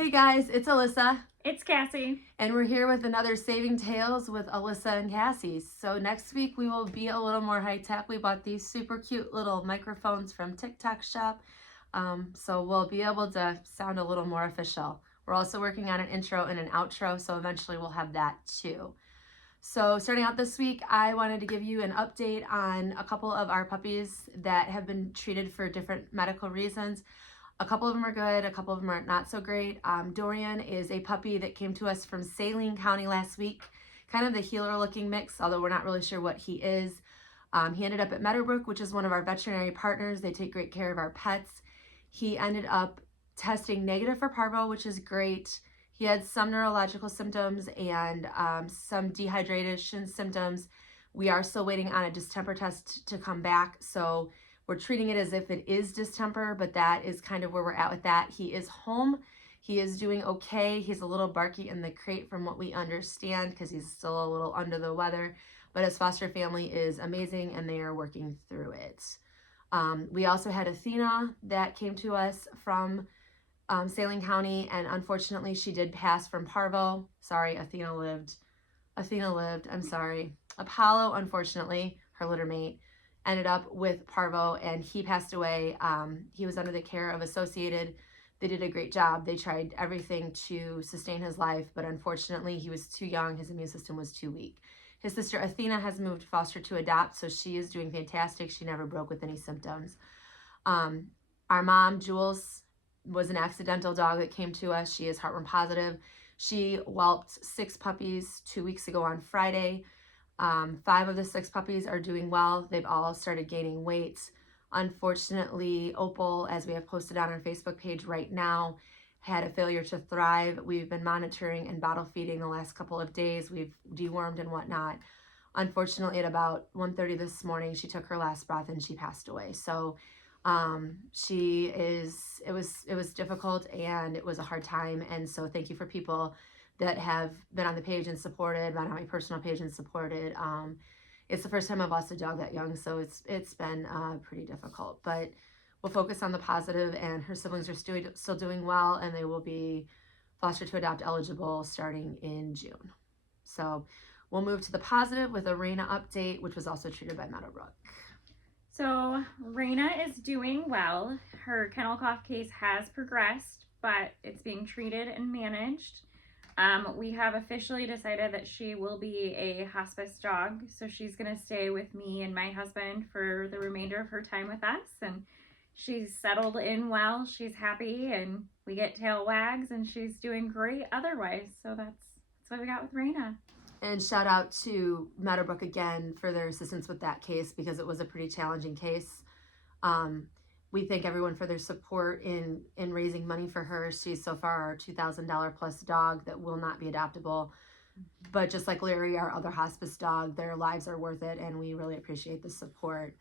Hey guys, it's Alyssa. It's Cassie. And we're here with another Saving Tales with Alyssa and Cassie. So next week we will be a little more high tech. We bought these super cute little microphones from TikTok Shop. So we'll be able to sound a little more official. We're also working on an intro and an outro, so eventually we'll have that too. So starting out this week, I wanted to give you an update on a couple of our puppies that have been treated for different medical reasons. A couple of them are good, a couple of them are not so great. Dorian is a puppy that came to us from Saline County last week, kind of the healer looking mix, although we're not really sure what he is. He ended up at Meadowbrook, which is one of our veterinary partners. They take great care of our pets. He ended up testing negative for parvo, which is great. He had some neurological symptoms and some dehydration symptoms. We are still waiting on a distemper test to come back, so we're treating it as if it is distemper, but that is kind of where we're at with that. He is home. He is doing okay. He's a little barky in the crate from what we understand because he's still a little under the weather, but his foster family is amazing and they are working through it. We also had Athena that came to us from Saline County, and unfortunately she did pass from parvo. Sorry, Athena lived. I'm sorry. Apollo, unfortunately, her litter mate, ended up with parvo and he passed away. He was under the care of Associated. They did a great job. They tried everything to sustain his life, but unfortunately he was too young. His immune system was too weak. His sister Athena has moved foster to adopt, so she is doing fantastic. She never broke with any symptoms. Our mom, Jules, was an accidental dog that came to us. She is heartworm positive. She whelped 6 puppies 2 weeks ago on Friday. 5 of the 6 puppies are doing well. They've all started gaining weight. Unfortunately, Opal, as we have posted on our Facebook page right now, had a failure to thrive. We've been monitoring and bottle feeding the last couple of days. We've dewormed and whatnot. Unfortunately, at about 1:30 this morning, she took her last breath and she passed away. So it was difficult and it was a hard time. And so thank you for people that have been on the page and supported, been on my personal page and supported. It's the first time I've lost a dog that young, so it's been pretty difficult. But we'll focus on the positive, and her siblings are still doing well, and they will be foster to adopt eligible starting in June. So we'll move to the positive with a Raina update, which was also treated by Meadowbrook. So Raina is doing well. Her kennel cough case has progressed, but it's being treated and managed. We have officially decided that she will be a hospice dog, so she's going to stay with me and my husband for the remainder of her time with us, and she's settled in well. She's happy, and we get tail wags, and she's doing great otherwise. So that's what we got with Raina. And shout out to Meadowbrook again for their assistance with that case because it was a pretty challenging case. We thank everyone for their support in raising money for her. She's so far our $2,000 plus dog that will not be adoptable. But just like Larry, our other hospice dog, their lives are worth it, and we really appreciate the support.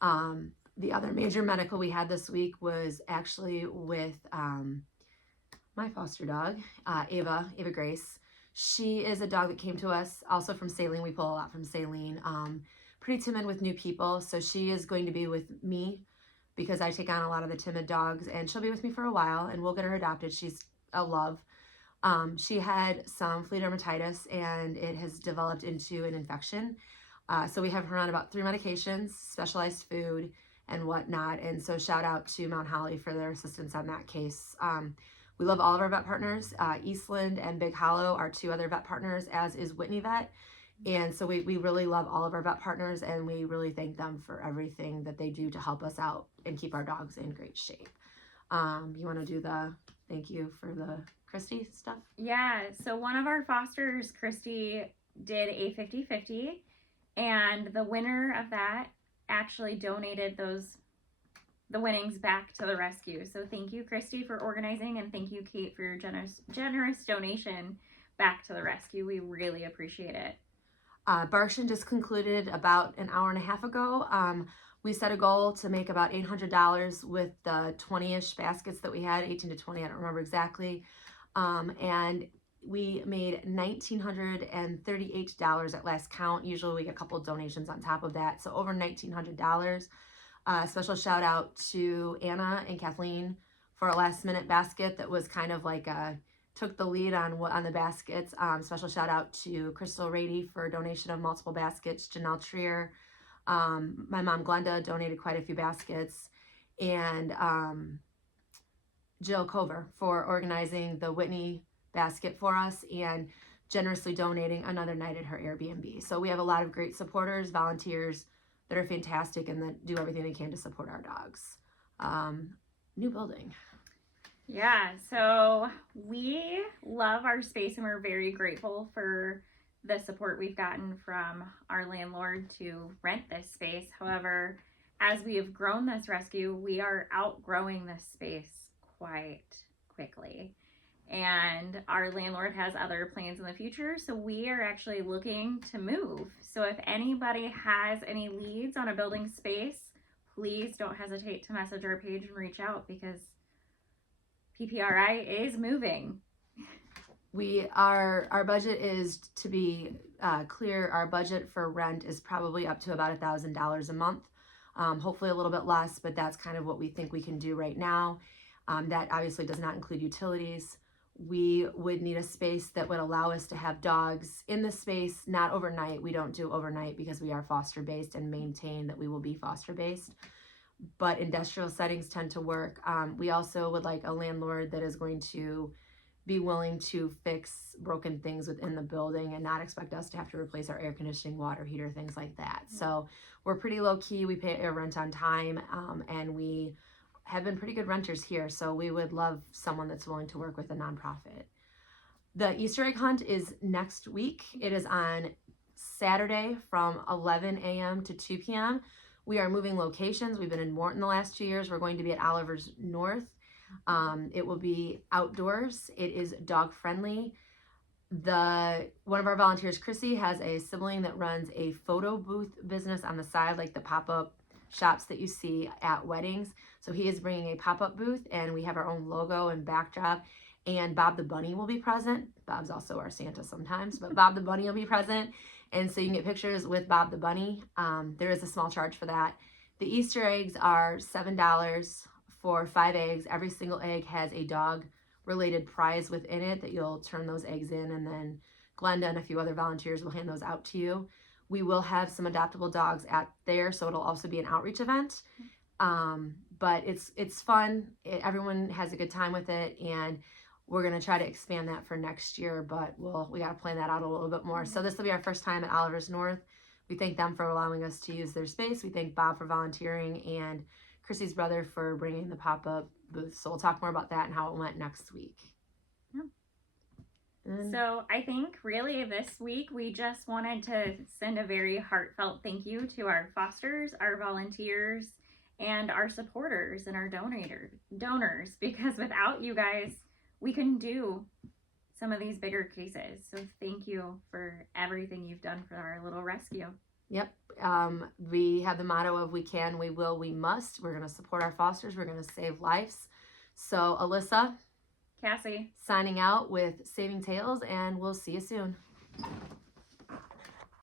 The other major medical we had this week was actually with my foster dog, Ava Grace. She is a dog that came to us also from Saline. We pull a lot from Saline. Pretty timid with new people, so she is going to be with me because I take on a lot of the timid dogs, and she'll be with me for a while, and we'll get her adopted. She's a love. She had some flea dermatitis, and it has developed into an infection. So we have her on about 3 medications, specialized food, and whatnot. And so shout out to Mount Holly for their assistance on that case. We love all of our vet partners. Eastland and Big Hollow are 2 other vet partners, as is Whitney Vet. And so we really love all of our vet partners, and we really thank them for everything that they do to help us out and keep our dogs in great shape. You want to do the thank you for the Christy stuff? Yeah, so one of our fosters, Christy, did a 50-50, and the winner of that actually donated the winnings back to the rescue. So thank you, Christy, for organizing, and thank you, Kate, for your generous donation back to the rescue. We really appreciate it. Barshan just concluded about an hour and a half ago. We set a goal to make about $800 with the 20-ish baskets that we had, 18 to 20, I don't remember exactly. And we made $1,938 at last count. Usually we get a couple donations on top of that, so over $1,900. Special shout out to Anna and Kathleen for a last minute basket that was kind of like took the lead on the baskets. Special shout out to Crystal Rady for donation of multiple baskets. Janelle Trier, my mom Glenda donated quite a few baskets, and Jill Cover for organizing the Whitney basket for us and generously donating another night at her Airbnb. So we have a lot of great supporters, volunteers that are fantastic and that do everything they can to support our dogs. New building. Yeah, so we love our space and we're very grateful for the support we've gotten from our landlord to rent this space. However, as we have grown this rescue, we are outgrowing this space quite quickly. And our landlord has other plans in the future, so we are actually looking to move. So if anybody has any leads on a building space, please don't hesitate to message our page and reach out because PPRI is moving. Our budget is, to be clear, our budget for rent is probably up to about $1,000 a month. Hopefully a little bit less, but that's kind of what we think we can do right now. That obviously does not include utilities. We would need a space that would allow us to have dogs in the space, not overnight. We don't do overnight because we are foster based and maintain that we will be foster based. But industrial settings tend to work. We also would like a landlord that is going to be willing to fix broken things within the building and not expect us to have to replace our air conditioning, water heater, things like that. So we're pretty low key. We pay our rent on time, and we have been pretty good renters here. So we would love someone that's willing to work with a nonprofit. The Easter egg hunt is next week. It is on Saturday from 11 a.m. to 2 p.m. We are moving locations. We've been in Morton the last 2 years. We're going to be at Oliver's North. It will be outdoors. It is dog friendly. One of our volunteers, Chrissy, has a sibling that runs a photo booth business on the side, like the pop-up shops that you see at weddings. So he is bringing a pop-up booth, and we have our own logo and backdrop. And Bob the Bunny will be present. Bob's also our Santa sometimes, but Bob the Bunny will be present. And so you can get pictures with Bob the Bunny. There is a small charge for that. The Easter eggs are $7 for 5 eggs. Every single egg has a dog-related prize within it that you'll turn those eggs in, and then Glenda and a few other volunteers will hand those out to you. We will have some adoptable dogs at there, so it'll also be an outreach event. But it's fun. Everyone has a good time with it, and we're going to try to expand that for next year, but we got to plan that out a little bit more. So this will be our first time at Oliver's North. We thank them for allowing us to use their space. We thank Bob for volunteering and Chrissy's brother for bringing the pop-up booth. So we'll talk more about that and how it went next week. So I think really this week we just wanted to send a very heartfelt thank you to our fosters, our volunteers, and our supporters and our donors, because without you guys, we couldn't do some of these bigger cases. So thank you for everything you've done for our little rescue. Yep. We have the motto of we can, we will, we must. We're going to support our fosters. We're going to save lives. So Alyssa, Cassie, signing out with Saving Tales, and we'll see you soon.